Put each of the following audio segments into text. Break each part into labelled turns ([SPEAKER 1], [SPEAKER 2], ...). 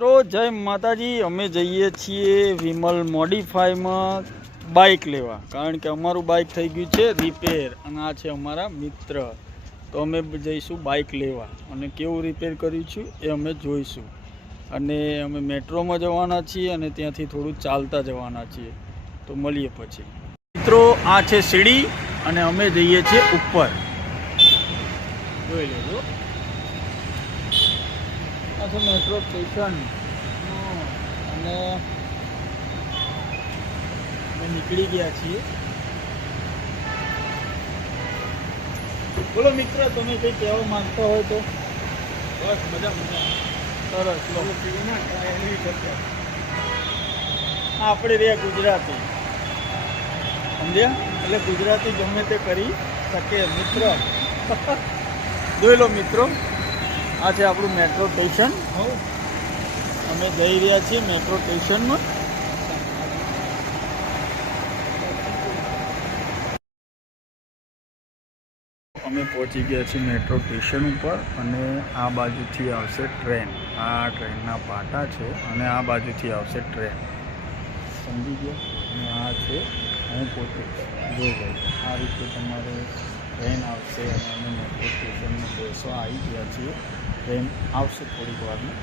[SPEAKER 1] મિત્રો, જય માતાજી. અમે જઈએ છીએ વિમલ મોડિફાઈમાં બાઇક લેવા. કારણ કે અમારું બાઇક થઈ ગયું છે રિપેર અને આ છે અમારા મિત્ર. તો અમે જઈશું બાઇક લેવા અને કેવું રિપેર કર્યું છું એ અમે જોઈશું. અને અમે મેટ્રોમાં જવાના છીએ અને ત્યાંથી થોડું ચાલતા જવાના છીએ. તો મળીએ પછી. મિત્રો, આ છે સીડી અને અમે જઈએ છીએ ઉપર. જોઈ લેજો. છે મેટ્રો સ્ટેશન અને અમે નીકળી ગયા છીએ. બોલો મિત્ર તમે કંઈ કહેવા માંગતા હોય તો? બસ મજા મજા. સરસ આપણે રહ્યા ગુજરાતી. સમજ્યા? એટલે ગુજરાતી ગમે તે કરી શકે મિત્ર. જોઈ લો મિત્રો. આ છે આપણું મેટ્રો સ્ટેશન અમે જઈ રહ્યા છીએ મેટ્રો સ્ટેશનમાં અમે પહોંચી ગયા છીએ મેટ્રો સ્ટેશન ઉપર અને આ બાજુથી આવશે ટ્રેન આ ટ્રેનના પાટા છે અને આ બાજુથી આવશે ટ્રેન સમજી ગયા? અને આ છે હું પોતે જોઈ ગઈ આ રીતે તમારે ટ્રેન આવશે અને અમે મેટ્રો સ્ટેશનમાં બેસો આવી ગયા છીએ. ટ્રેન આવશે થોડીક વારમાં.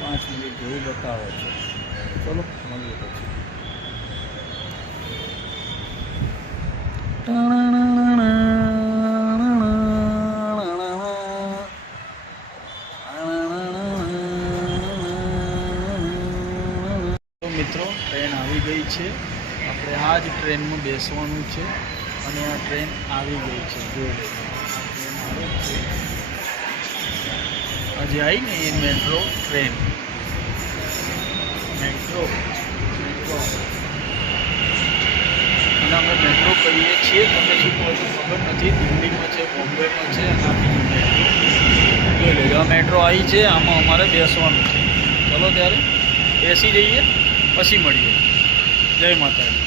[SPEAKER 1] પાંચ મિનિટ જેવું બતાવે છે. ચલો, મળીએ પછી. મિત્રો, ટ્રેન આવી ગઈ છે. આપણે આ જ ટ્રેનમાં બેસવાનું છે. અને આ ટ્રેન આવી ગઈ છે. લો. ટ્રેન આવે છે. હજી આવી ને એ મેટ્રો ટ્રેન મેટ્રો મેટ્રો અને અમે મેટ્રો કહીએ છીએ. તમને શું કહો છો? ખબર નથી. દિલ્હીમાં છે, બોમ્બેમાં છે, અને આ મેટ્રો જોઈ લેજો. આ મેટ્રો આવી છે. આમાં અમારે બેસવાનું છે. ચલો ત્યારે. બેસી જઈએ, પછી મળીએ. જય માતાજી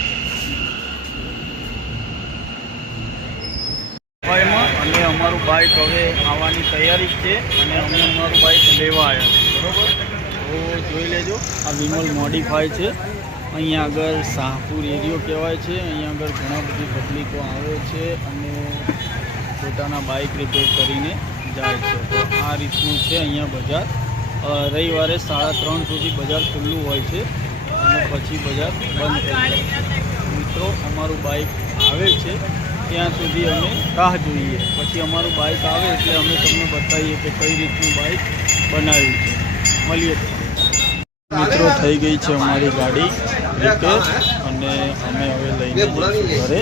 [SPEAKER 1] ભાઈમાં અને અમારું બાઇક હવે આવવાની તૈયારી છે અને અમે અમારું બાઇક લેવા આવ્યા બરોબર? તો જોઈ લેજો, આ વિમલ મોડિફાય છે. અહીંયા આગળ શાહપુર એરિયો કહેવાય છે, અહીંયા આગળ ઘણા બધી પબ્લિકો આવે છે અને પોતાના બાઇક રિપેર કરીને જાય છે. આ રીતનું છે અહીંયા બજાર. રવિવારે સાડા ત્રણ સુધી બજાર ખુલ્લું હોય છે અને પછી બજાર બંધ થઈ જાય મિત્રો, અમારું બાઇક આવે છે. ત્યાં સુધી અમે રાહ જોઈએ પછી અમારું બાઇક આવે એટલે અમે તમને બતાવીએ કે કઈ રીતનું બાઇક બનાવ્યું છે મળીએ મિત્રો થઈ ગઈ છે અમારી ગાડી રિપેર અને અમે હવે લઈને ઘરે